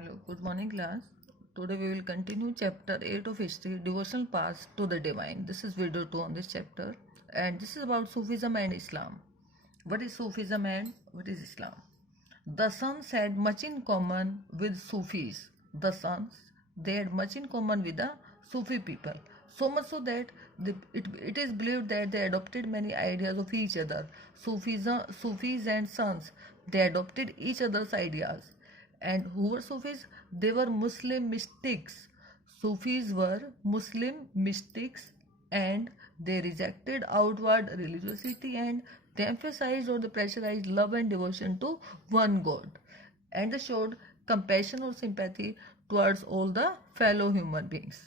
Hello, good morning class. Today we will continue chapter 8 of history, devotional paths to the divine. This is video 2 on this chapter and this is about Sufism and Islam. What is Sufism and what is Islam? The sons had much in common with Sufis. The sons, they had much in common with the Sufi people. So much so that it is believed that they adopted many ideas of each other. Sufis and sons, they adopted each other's ideas. And who were Sufis? They were Muslim mystics. Sufis were Muslim mystics and they rejected outward religiosity and they emphasized or they pressurized love and devotion to one God. And they showed compassion or sympathy towards all the fellow human beings.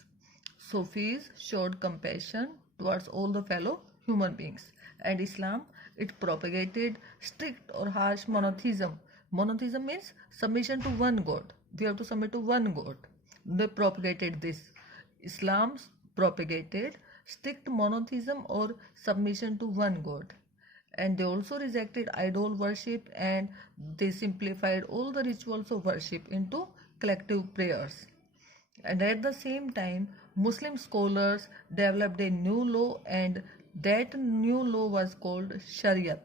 Sufis showed compassion towards all the fellow human beings. And Islam, it propagated strict or harsh monotheism. Monotheism means submission to one God. We have to submit to one God. They propagated this. Islam propagated strict monotheism or submission to one God. And they also rejected idol worship and they simplified all the rituals of worship into collective prayers. And at the same time, Muslim scholars developed a new law and that new law was called Shariat.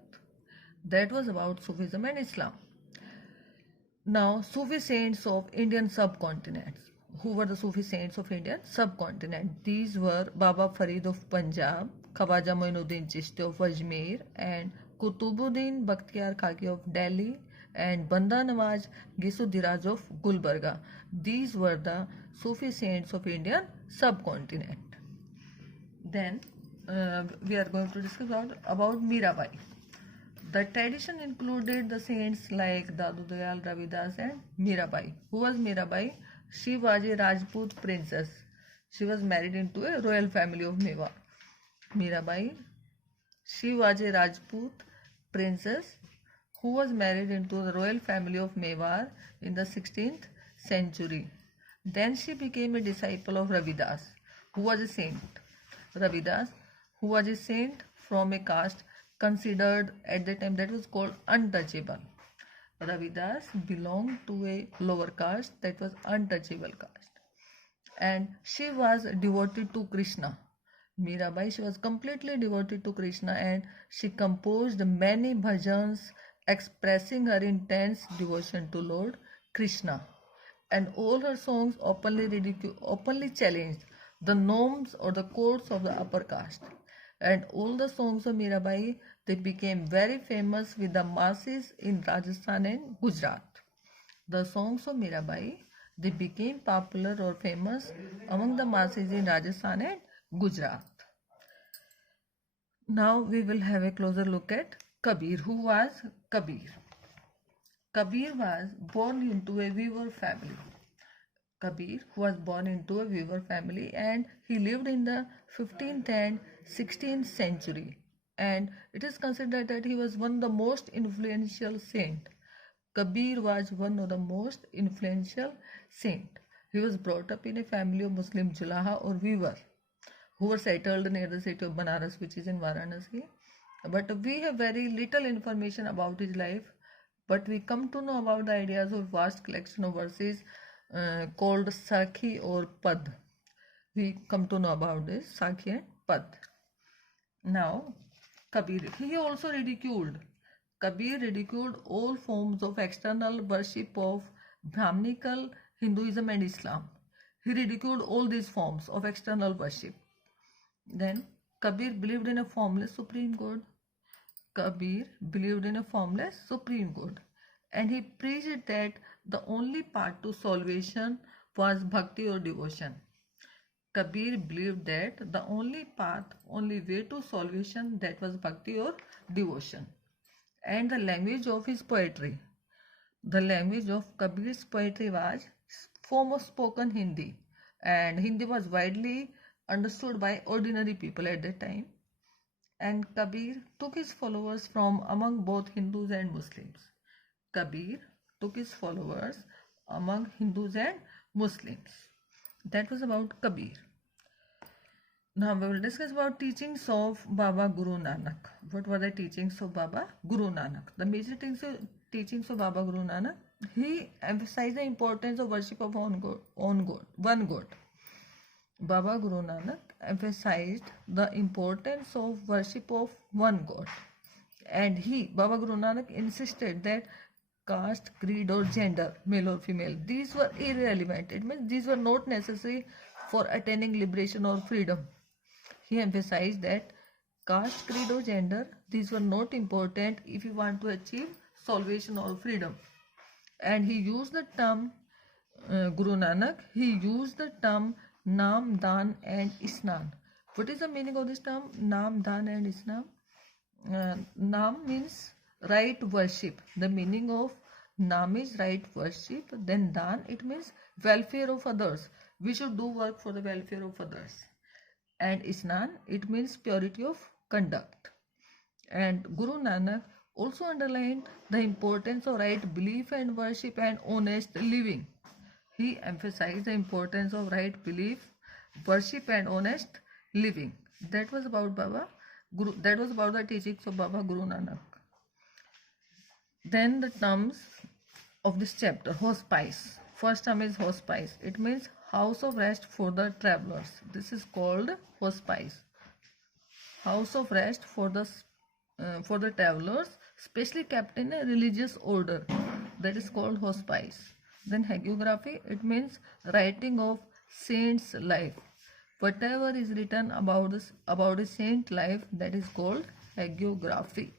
That was about Sufism and Islam. Now, Sufi saints of Indian subcontinent. Who were the Sufi saints of Indian subcontinent? These were Baba Farid of Punjab, Khawaja Moinuddin Chishti of Ajmer, and Kutubuddin Bakhtiar Khaki of Delhi, and Banda Nawaz Gisudiraj of Gulbarga. These were the Sufi saints of Indian subcontinent. Then we are going to discuss about Mirabai. The tradition included the saints like Dadu Dayal, Ravidas and Mirabai. Who was Mirabai? She was a Rajput princess. She was married into a royal family of Mewar. Mirabai, she was a Rajput princess who was married into the royal family of Mewar in the 16th century. Then she became a disciple of Ravidas, who was a saint. Ravidas, who was a saint from a caste considered at the time that was called untouchable. Ravidas belonged to a lower caste that was untouchable caste. And she was devoted to Krishna. Mirabai, she was completely devoted to Krishna and she composed many bhajans expressing her intense devotion to Lord Krishna. And all her songs openly challenged the norms or the codes of the upper caste. And all the songs of Mirabai, they became very famous with the masses in Rajasthan and Gujarat. The songs of Mirabai, they became popular or famous among the masses in Rajasthan and Gujarat. Now we will have a closer look at Kabir. Who was Kabir? Kabir was born into a weaver family. Kabir was born into a weaver family and he lived in the 15th and 16th century, and it is considered that he was one of the most influential saint. Kabir was one of the most influential saint. He was brought up in a family of Muslim Julaha or weaver who were settled near the city of Banaras, which is in Varanasi. But we have very little information about his life, but we come to know about the ideas of vast collection of verses called Sakhi or Pad. We come to know about this Sakhi and Pad. Now, Kabir, he also ridiculed. Kabir ridiculed all forms of external worship of Brahminical Hinduism and Islam. He ridiculed all these forms of external worship. Then, Kabir believed in a formless supreme God. Kabir believed in a formless supreme God. And he preached that the only path to salvation was bhakti or devotion. Kabir believed that the only path, only way to salvation, that was bhakti or devotion. And the language of his poetry, the language of Kabir's poetry was form of spoken Hindi, and Hindi was widely understood by ordinary people at that time. And Kabir took his followers from among both Hindus and Muslims. Kabir took his followers among Hindus and Muslims. That was about Kabir. Now we will discuss about teachings of Baba Guru Nanak. What were the teachings of Baba Guru Nanak? The major teachings of Baba Guru Nanak. He emphasized the importance of worship of one God. Baba Guru Nanak emphasized the importance of worship of one God. And Baba Guru Nanak, insisted that caste, creed, or gender, male or female, these were irrelevant. It means these were not necessary for attaining liberation or freedom. He emphasized that caste, creed, or gender, these were not important if you want to achieve salvation or freedom. And he used the term, Guru Nanak, he used the term Nam, Dan, and Isnan. What is the meaning of this term, Nam, Dan, and Isnan? Nam means right worship. The meaning of Nam is right worship. Then Dan, it means welfare of others. We should do work for the welfare of others. And Isnan, it means purity of conduct. And Guru Nanak also underlined the importance of right belief and worship and honest living. He emphasized the importance of right belief, worship, and honest living. That was about the teachings of Baba Guru Nanak. Then the terms of this chapter: hospice. First term is hospice. It means house of rest for the travelers. This is called hospice. House of rest for the travelers, specially kept in a religious order. That is called hospice. Then hagiography. It means writing of saint's life. Whatever is written about a saint life, that is called hagiography.